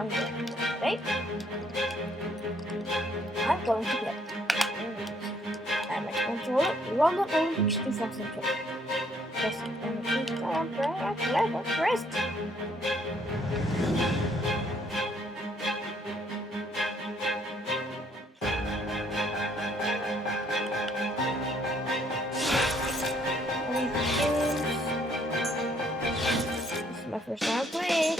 I'm going to play. I'm going to play. I'm a controller. London Olympics 2020. Press pressed. This is my first time playing.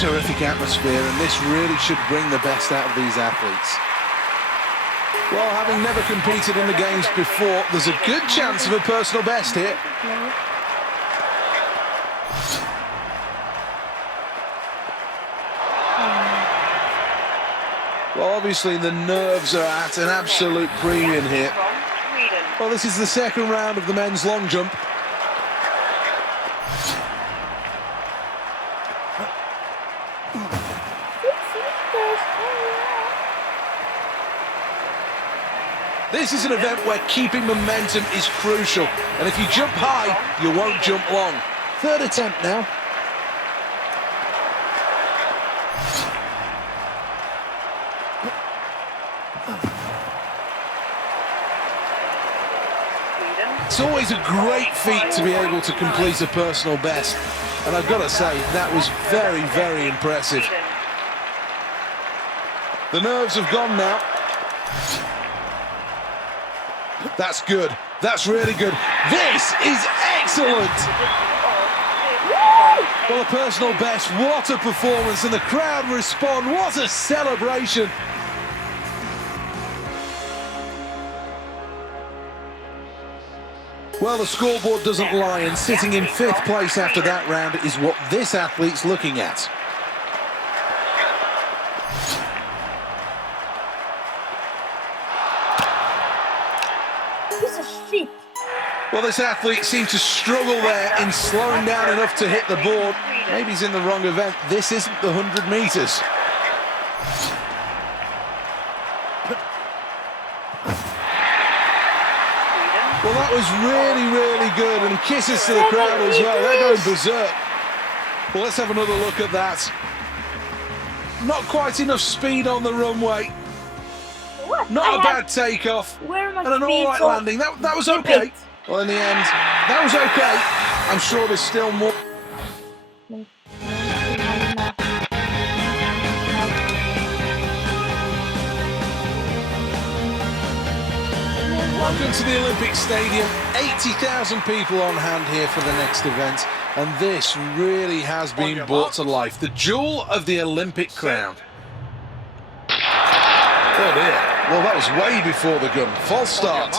Terrific atmosphere, and this really should bring the best out of these athletes. Well, having never competed in the games before, there's a good chance of a personal best here. Well, obviously the nerves are at an absolute premium here. Well, this is the second round of the men's long jump. This is an event where keeping momentum is crucial, and if you jump high, you won't jump long. Third attempt now. It's always a great feat to be able to complete a personal best, and I've got to say, that was very, very impressive. The nerves have gone now. That's good. That's really good. This is excellent. Well, a personal best. What a performance. And the crowd respond. What a celebration. Well, the scoreboard doesn't lie, and sitting in 5th place after that round is what this athlete's looking at. Well, this athlete seemed to struggle there in slowing down enough to hit the board. Maybe he's in the wrong event. This isn't the 100 metres. Well, that was really, really good, and kisses to the crowd as well. They're going berserk. Well, let's have another look at that. Not quite enough speed on the runway. Not a bad takeoff. And an all-right landing. That was okay. Well, in the end, that was okay. I'm sure there's still more. Welcome to the Olympic Stadium. 80,000 people on hand here for the next event, and this really has been brought to life. The jewel of the Olympic crown. Oh dear. Well, that was way before the gun. False start.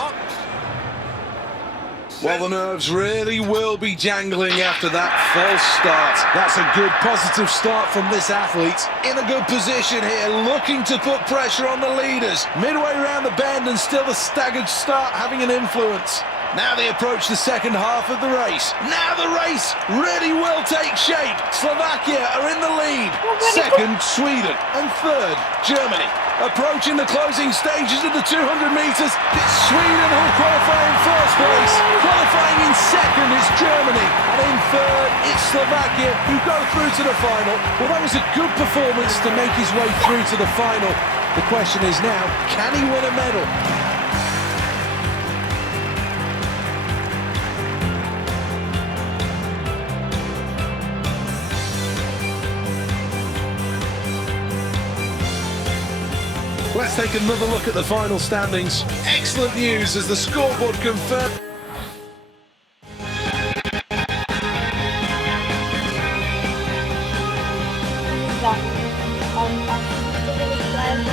Well, the nerves really will be jangling after that false start. That's a good positive start from this athlete. In a good position here, looking to put pressure on the leaders. Midway around the bend and still the staggered start having an influence. Now they approach the second half of the race. Now the race really will take shape. Slovakia are in the lead. Second, Sweden. And third, Germany. Approaching the closing stages of the 200 metres, it's Sweden who'll qualify in first place. Qualifying in second is Germany. And in third, it's Slovakia who go through to the final. Well, that was a good performance to make his way through to the final. The question is now, can he win a medal? Let's take another look at the final standings. Excellent news as the scoreboard confirmed.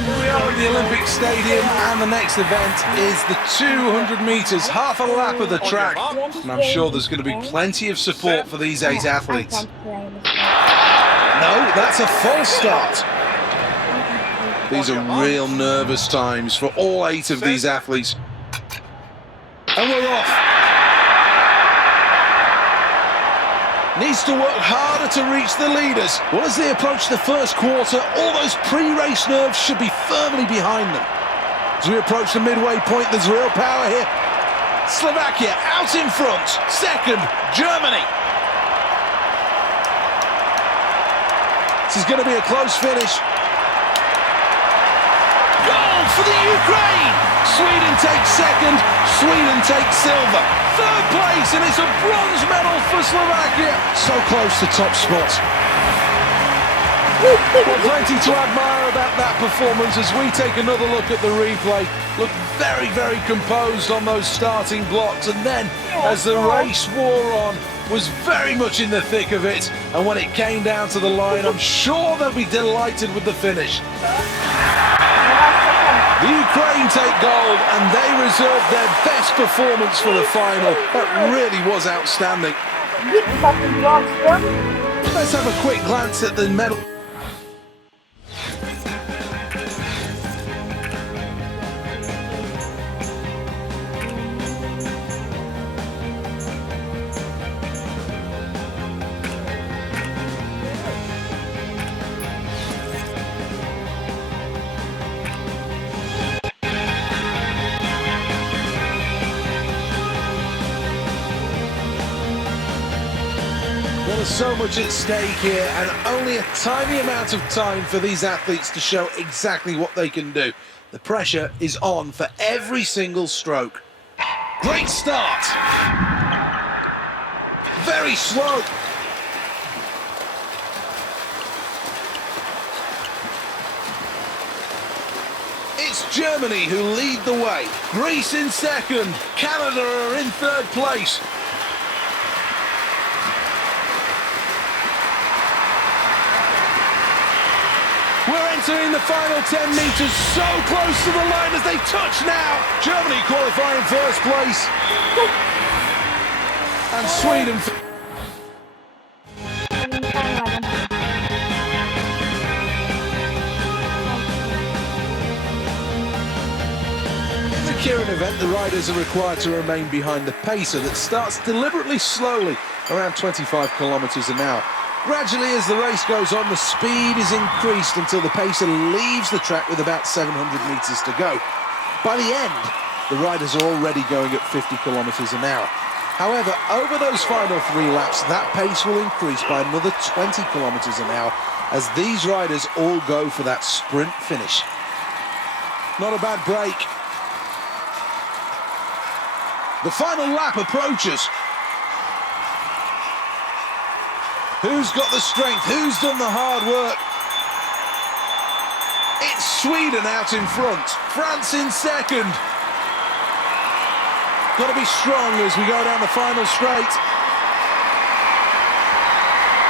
Here we are in the Olympic Stadium, and the next event is the 200 metres, half a lap of the track. And I'm sure there's going to be plenty of support for these 8 athletes. No, that's a false start. These are real nervous times for all 8 of these athletes. And we're off. Needs to work harder to reach the leaders. Well, as they approach the first quarter, all those pre-race nerves should be firmly behind them. As we approach the midway point, there's real power here. Slovakia out in front. Second, Germany. This is going to be a close finish. Gold for the Ukraine! Sweden takes second, Sweden takes silver. Third place, and it's a bronze medal for Slovakia. So close to top spot. Well, plenty to admire about that performance as we take another look at the replay. Look very, very composed on those starting blocks, and then as the race wore on, was very much in the thick of it, and when it came down to the line, I'm sure they'll be delighted with the finish. The Ukraine take gold, and they reserve their best performance for the final. That really was outstanding. Let's have a quick glance at the medal. There's so much at stake here, and only a tiny amount of time for these athletes to show exactly what they can do. The pressure is on for every single stroke. Great start. Very slow. It's Germany who lead the way. Greece in second. Canada are in third place. We're entering the final 10 metres, so close to the line as they touch now. Germany qualifying first place. And Sweden. In the Keirin event, the riders are required to remain behind the pacer that starts deliberately slowly, around 25 kilometres an hour. Gradually, as the race goes on, the speed is increased until the pacer leaves the track with about 700 metres to go. By the end, the riders are already going at 50 kilometres an hour. However, over those final 3 laps, that pace will increase by another 20 kilometres an hour as these riders all go for that sprint finish. Not a bad break. The final lap approaches. Who's got the strength? Who's done the hard work? It's Sweden out in front. France in second. Got to be strong as we go down the final straight.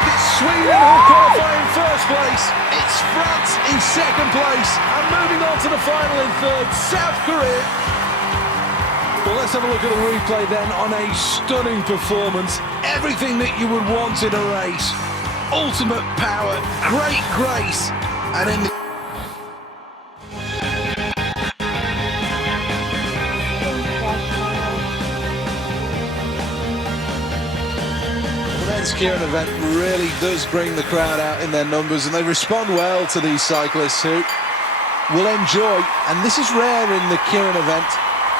It's Sweden who qualify in first place. It's France in second place. And moving on to the final in third, South Korea. Well, let's have a look at the replay then on a stunning performance. Everything that you would want in a race. Ultimate power, great grace, and in the... The men's Keirin event really does bring the crowd out in their numbers, and they respond well to these cyclists who will enjoy, and this is rare in the Keirin event,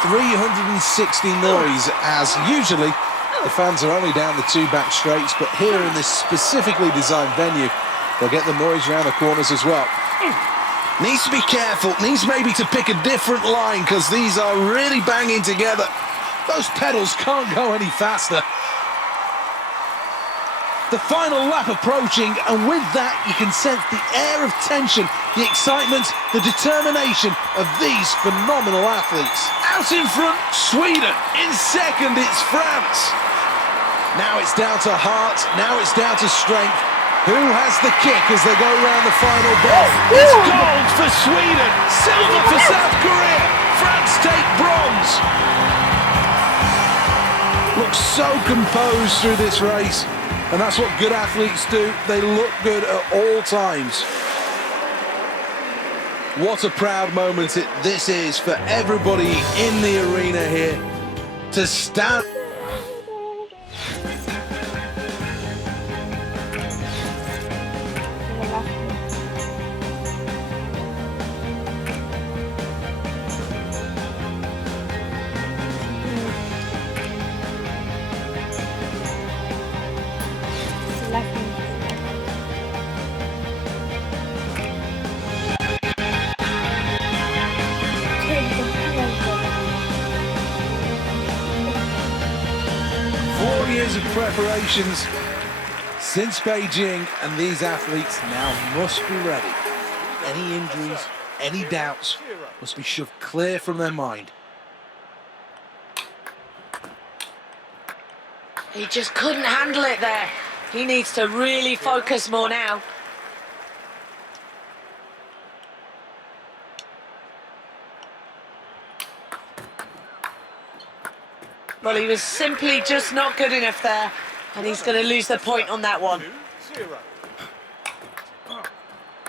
360 noise, as usually the fans are only down the 2 back straights, but here in this specifically designed venue, they'll get the noise around the corners as well. Needs to be careful, needs maybe to pick a different line because these are really banging together. Those pedals can't go any faster. The final lap approaching, and with that you can sense the air of tension, the excitement, the determination of these phenomenal athletes. Out in front, Sweden. In second, it's France. Now it's down to heart, now it's down to strength. Who has the kick as they go around the final bend? It's gold for Sweden, silver for South Korea. France take bronze. Looks so composed through this race. And that's what good athletes do. They look good at all times. What a proud moment this is for everybody in the arena here to stand. Years of preparations since Beijing, and these athletes now must be ready. Any injuries, any doubts must be shoved clear from their mind. He just couldn't handle it there. He needs to really focus more now. Well, he was simply just not good enough there, and he's going to lose the point on that one.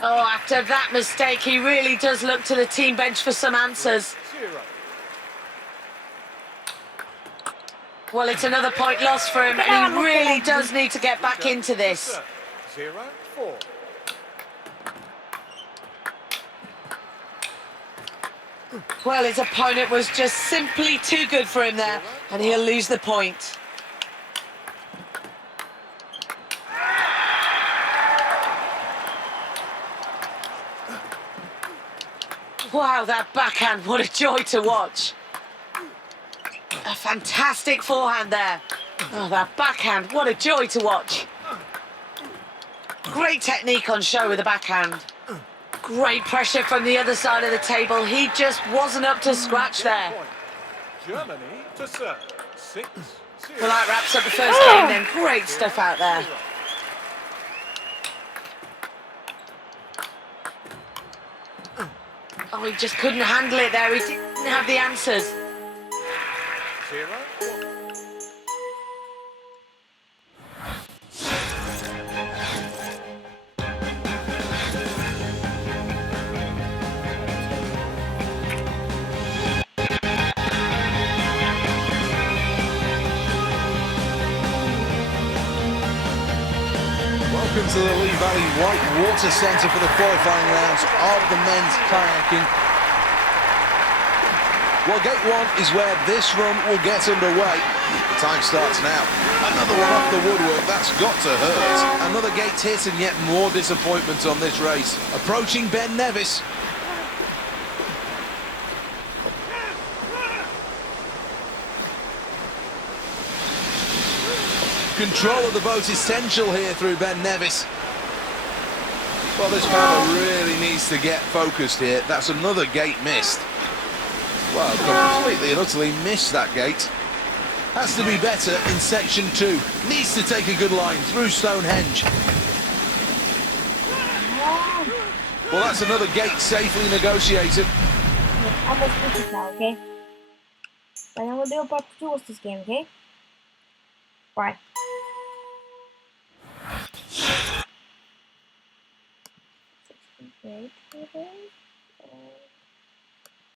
Oh, after that mistake, he really does look to the team bench for some answers. Well, it's another point lost for him, and he really does need to get back into this. 0-4. Well, his opponent was just simply too good for him there, and he'll lose the point. Wow, that backhand, what a joy to watch. A fantastic forehand there. Oh, that backhand, what a joy to watch. Great technique on show with the backhand. Great pressure from the other side of the table. He just wasn't up to scratch there. Germany to serve. 6-0. Well, that wraps up the first game then. Great stuff out there. Oh, he just couldn't handle it there. He didn't have the answers. 0-1. Welcome to the Lee Valley White Water Centre for the qualifying rounds of the men's kayaking. Well, gate 1 is where this run will get underway. The time starts now. Another one off the woodwork, that's got to hurt. Another gate hit and yet more disappointment on this race. Approaching Ben Nevis. Control of the boat essential here through Ben Nevis. Well, this paddler really needs to get focused here. That's another gate missed. Well, completely and utterly missed that gate. Has to be better in section 2. Needs to take a good line through Stonehenge. Well, that's another gate safely negotiated. I'm gonna put this now, okay? But I'm gonna do a part 2 of this game, okay? Bye. Wait.